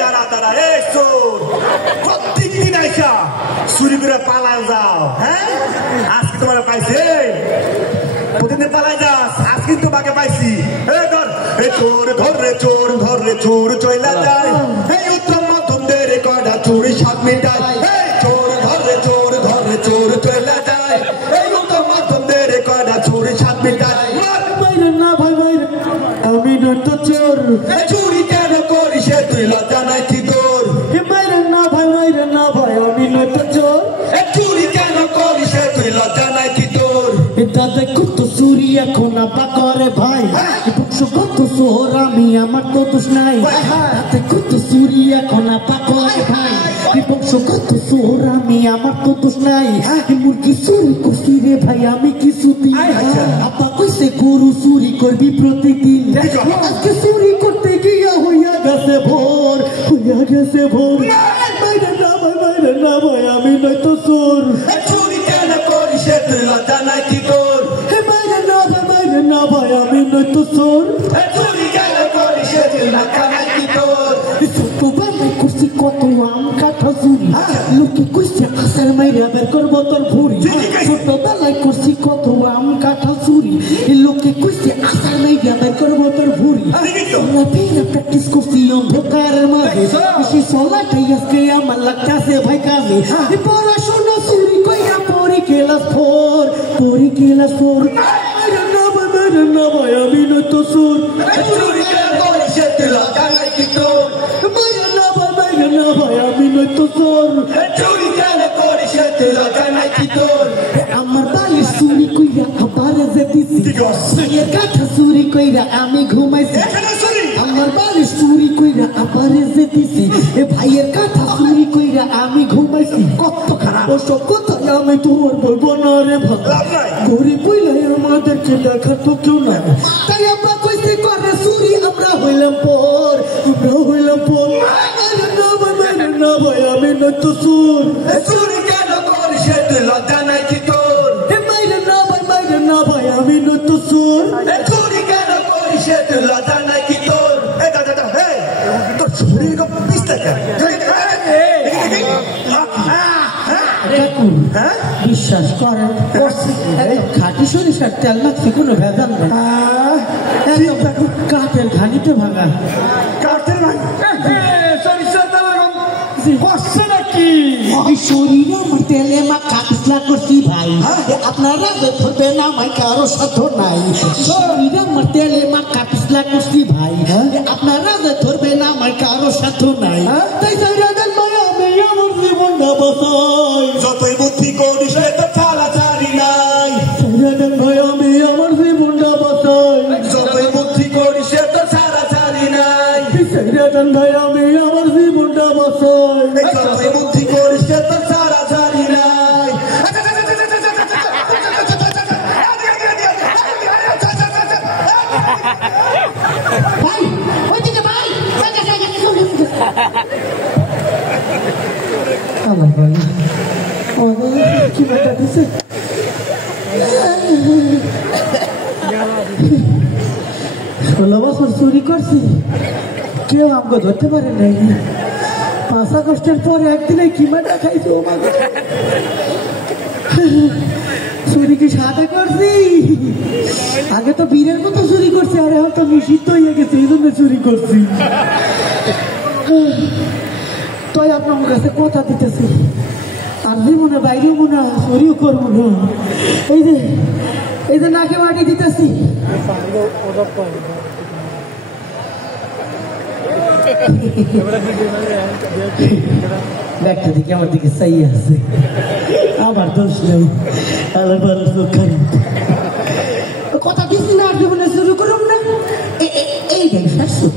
দাঁড়া দাঁড়া চোর প্রত্যেকদিন আইসা চুরি করে পালায় যাও। হ্যাঁ আজকে তোমার পাইছি, প্রতিদিন পালাই যাস, আজকে তোমাকে পাইছি। চোর ধর রে চোর, ধর রে চোর চইলা যায়, এই উত্তম মাধ্যম দে রে কয়টা চুরি সাত মিটায়। চোর ধর রে চোর, ধর রে চোর চইলা যায়, এই উত্তম মাধ্যম দে রে কয়টা চুরি সাত মিটায়। না ভাই ভাই আমি তো চোর, চুরি কেন করিস তুই লজ্জা নাই কি তোর? না ভাই মাইরে না ভাই আমি তো চোর, চুরি কেন করিস তুই লজ্জা নাই কি তোর? দাদা কত চুরি এখন আপা করে ভাই, কত চোর আমি আমার তো দোষ নাই। দাদা কত চুরি এখন আপা করে ভাই, কত চোর আমি আমার তো দোষ নাই। মুরগি চুরি করছি রে ভাই আমি কিছু দিন, আপা কইছে গরু চুরি করবি প্রতিদিন। আজকে চুরি করতে গিয়া হইয়া গেছে ভোর, হইয়া গেছে ভোর। মাইরে না ভাই, মাইরে না ভাই আমি নয়তো চোর। চুরি কেন করিস তুই লজ্জা নাই কি তোর? মাইরে না ভাই, মাইরে না ভাই আমি নয়তো চোর। চুরি কেন করিস তুই লজ্জা নাই কি তোর? ছোটবেলায় করছি কত আম কাঁঠাল চুরি, লোকে কইছে আসার মাইরা বের করবো তোর ভুঁড়ি। ছোটবেলায় করছি কত আম কাঁঠাল চুরি, লোকে কইছে আসার মাইরা বের করবো তোর ভুঁড়ি। প্র্যাকটিস করছি অন্ধকারের মাঝে, সেই চলাটাই আজকে আমার লাগতাছে ভাই কাজে। পড়াশোনা চুরি কইরা পড়ি ক্লাস 4, পড়ি ক্লাস 4। মাইরা না ভাই, মাইরা না ভাই আমি নয়তো চোর। চুরি কেন করিস তুই লজ্জা নাই কি তোর? মাইরা না ভাই, মাইরা না ভাই আমি নয়তো চোর। চুরি কেন করিস তুই লজ্জা নাই কি তোর? আমার বালিশ চুরি কইরা আবার যে দিছি, ভাইয়ের কাঁথা চুরি কইরা আমি ঘুমাইছি। আমার বালিশ চুরি কইরা আবার যে দিছি, ভাইয়ের কাঁথা চুরি কইরা আমি ঘুমাইছি। কত খারাপ ওসব কথা আমি তোমার বলবো না রে ভাই, গরিব বইলে আমাদেরকে দেখার তো কেউ না। তাই আমরা কইছি করে চুরি আমরা হইলাম পর, আমরা হইলাম পর। মাইরে না ভাই, মাইরে না ভাই আমি নয়তো চোর। চুরি কেন করিস তুই লজ্জা নাই কি তোর? মাইরে না ভাই, মাইরে না ভাই আমি নয়তো চোর। চুরি কেন করিস তুই লজ্জা নাই কি তোর? তোর শরীর পিস্তা বিশ্বাস করেন খাঁটি সরিষার তেল লাগছে, কোনো ভেজাল নেই। কাঠের ঘানিতে ভাঙা, কাঠের সরিষার তেল করছে নাকি? শরীরে আমার তেলে মাখা পিছলা করছি ভাই, আপনারা ধরবেন আমায় কারো সাধ্য নাই। শরীরে আমার তেলে মাখা পিছলা করছি ভাই, আপনারা ধরবেন আমায় কারো সাধ্য নাই। তাই তাই রাজান ভাই আমি আমার জীবনটা বাঁচাই, যতই বুদ্ধি করিস তো ছাড়া ছাড়ি নাই। রাজান ভাই আমি আমার জীবনটা বাঁচাই, যতই বুদ্ধি করিস তো ছাড়া ছাড়ি নাই। রাজান ভাই আমি আমার জীবনটা বাঁচাই, যতই বুদ্ধি করিস তো ছাড়া ছাড়ি নাই। ভাই ওইদিকে ভাই কি ব্যাটা দিছে? 16 বছর চুরি করছি, কেউ আমাকে ধরতে পারে নাই। 5 আগস্টের পরে একদিনে কি মাটা খাইছো আমাকে। চুরি কি সাথে করছি? আগে তো বীরের মতো চুরি করছি, আর এখন তো নিষিদ্ধ হয়ে গেছে, এই জন্য চুরি করছি। তাই আপনার কাছে কথা দিতেছি, আর জীবনে বাইরেও মনে হয় চুরিও করবো না। এই যে নাকে মাটি দিতেছি, ব্যাগটা দিকে আমার দিকে চাই আছে, আমার দোষ নেই। কথা দিচ্ছি না, আর জীবনে শুরু করুন না। এই দেখ শাশু